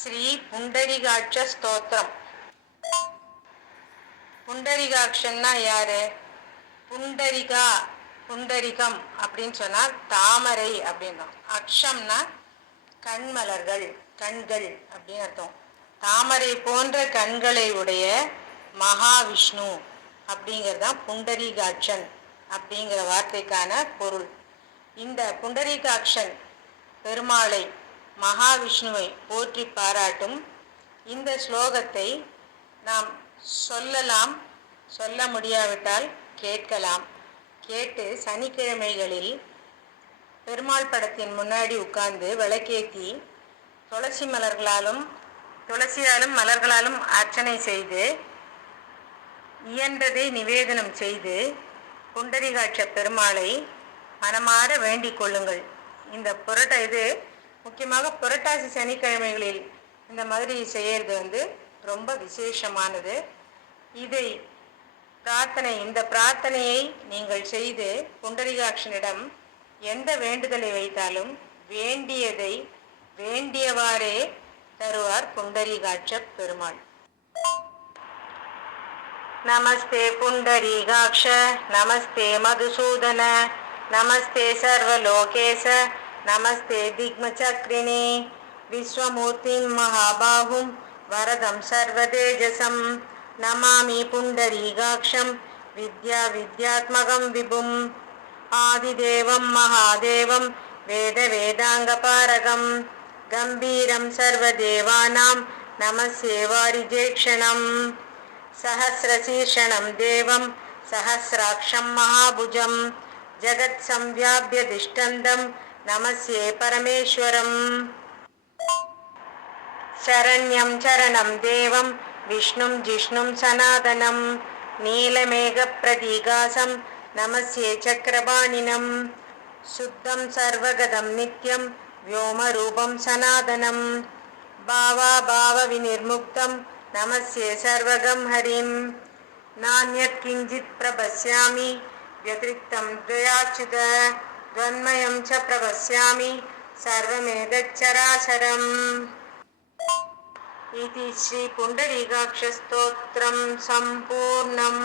ஸ்ரீ புண்டரிகாட்ச ஸ்தோத்திரம். புண்டரிகாட்சன்னா யாரு? புண்டரிகா புண்டரிகம் அப்படின்னு சொன்னா தாமரை அப்படின்னோம் அக்ஷம்னா கண்மலர்கள் கண்கள் அப்படின்னு அர்த்தம். தாமரை போன்ற கண்களை உடைய மகாவிஷ்ணு அப்படிங்கிறது தான் புண்டரீகாட்சன் அப்படிங்கிற வார்த்தைக்கான பொருள். இந்த புண்டரீகாட்சன் பெருமாளை மகாவிஷ்ணுவை போற்றி பாராட்டும். இந்த ஸ்லோகத்தை நாம் சொல்லலாம் சொல்ல முடியாவிட்டால் கேட்கலாம். கேட்டு சனிக்கிழமைகளில் பெருமாள் படத்தின் முன்னாடி உட்கார்ந்து விளக்கேற்றி துளசி மலர்களாலும் துளசியாலும் மலர்களாலும் அர்ச்சனை செய்து இயன்றதை நிவேதனம் செய்து புண்டரிகாட்ச பெருமாளை மனமாற வேண்டிக் கொள்ளுங்கள். இந்த புரட்ட இது முக்கியமாக புரட்டாசி சனிக்கிழமைகளில் இந்த மாதிரி செய்கிறது வந்து ரொம்ப விசேஷமானது. இதை பிரார்த்தனை இந்த பிரார்த்தனையை நீங்கள் செய்து புண்டரிகாட்சனிடம் எந்த வேண்டுதலை வைத்தாலும் வேண்டியதை வேண்டியவாறே தருவார் புண்டரிகாட்ச பெருமாள். நமஸ்தே புண்டரீகாட்ச நமஸ்தே மதுசூதன நமஸ்தே சர்வலோகேச नमस्ते दिग्मचक्रिणे विश्वमूर्तिं महाबाहुं वरदं सर्वतेजसं नमामि पुण्डरीगाक्षं विद्याविद्यात्मकं विभुम् आदिदेवं महादेवं वेदवेदाङ्गपारगं गम्भीरं सर्वदेवानां नमस्येवारिजेक्षणं सहस्रशीर्षणं देवं सहस्राक्षं महाभुजं जगत्संव्याभ्यधिष्ठन्दं तिष्ठन्तं नमस्ये परमेश्वरम् शरण्यं चरणं देवं विष्णुं जिष्णुं सनातनं नीलमेघप्रतीकासं नमस्ये चक्रपाणिनं शुद्धं सर्वगतं नित्यं व्योमरूपं सनातनं भावाभावविनिर्मुक्तं नमस्ये सर्वगं हरिं नान्यत् किञ्चित् प्रपश्यामि व्यतिरिक्तं द्वयाच्युत द्वन्मयं च प्रपश्यामि सर्वमेतच्चराचरम् इति श्रीपुण्डरीकाक्षस्तोत्रं सम्पूर्णम्